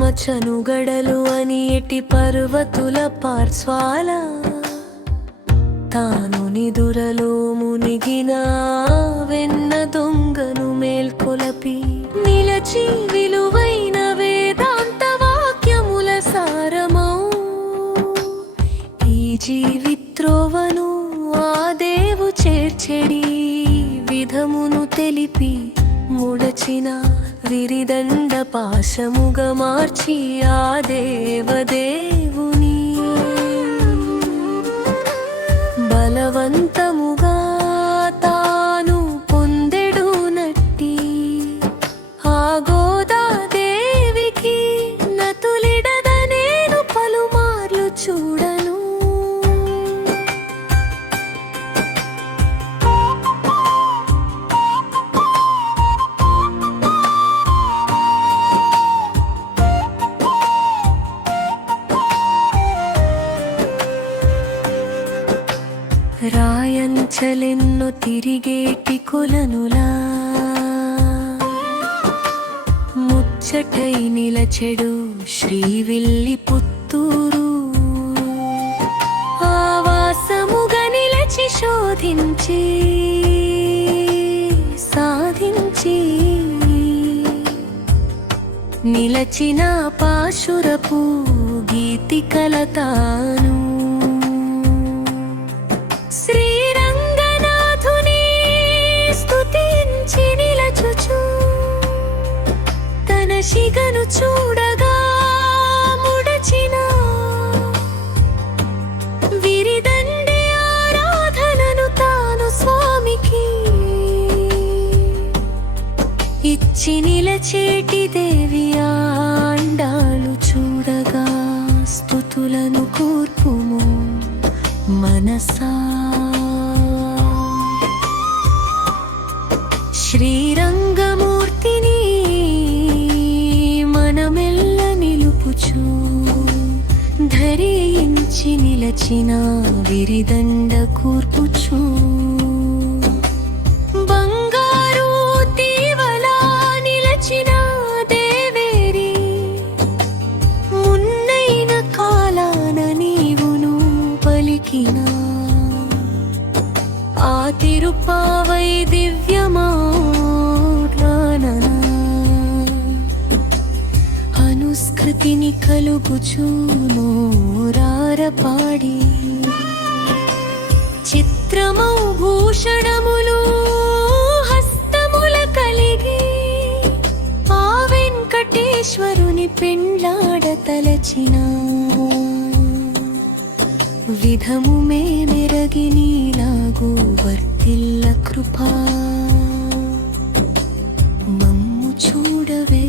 చనుగడలు అని ఎటి పర్వతుల పార్శ్వాల తాను నిదురలో మునిగిన వెన్న దొంగను మేల్కొలపి నిలచి విలువైన వేదాంత వాక్యముల సారమౌ ఈ జీవిత్రోవను ఆ దేవు చేర్చెడి విధమును తెలిపి ముడచిన విరిదండ పాశముగా మార్చి ఆ దేవదేవుని బలవంతముగా తాను పొందెడు నట్టి ఆ గోదాదేవికి నతులిడదనేను పలుమార్లు చూడను. రాయంచలెన్నో తిరిగేటి కొలనులా ముచ్చటై నిలచెడు శ్రీవిల్లి పుత్తూరు ఆవాసముగా నిలచి శోధించి సాధించి నిలచిన పాశురపు గీతికల తాను శ్రీరంగనాథుని స్తుతించి నిలచుచు తన శిగను చూడగా ముడచిన విరిదండే ఆరాధనను తాను స్వామికి ఇచ్చి నిలచేటి దేవి ఆండాలు చూడగా స్తుతులను కూర్పుము మనసా. శ్రీరంగమూర్తిని మనమెల్ల నిలుపుచు ధరించి నిలచిన విరిదండ కూర్పుచు బంగారు తీవలా నిలచిన దేవేరి మున్నైన కాలాన నీవును పలికిన ఆ తిరుపావై దివ్యమా అనుస్కృతిని కలుగుచు నోరారపాడి చిత్రమౌ భూషణములు హస్తముల కలిగి ఆ వెంకటేశ్వరుని పెండ్లాడ తలచిన విధము మేమెరగి నీలాగు వర్తిల్ల కృపా మమ్ము చూడవే.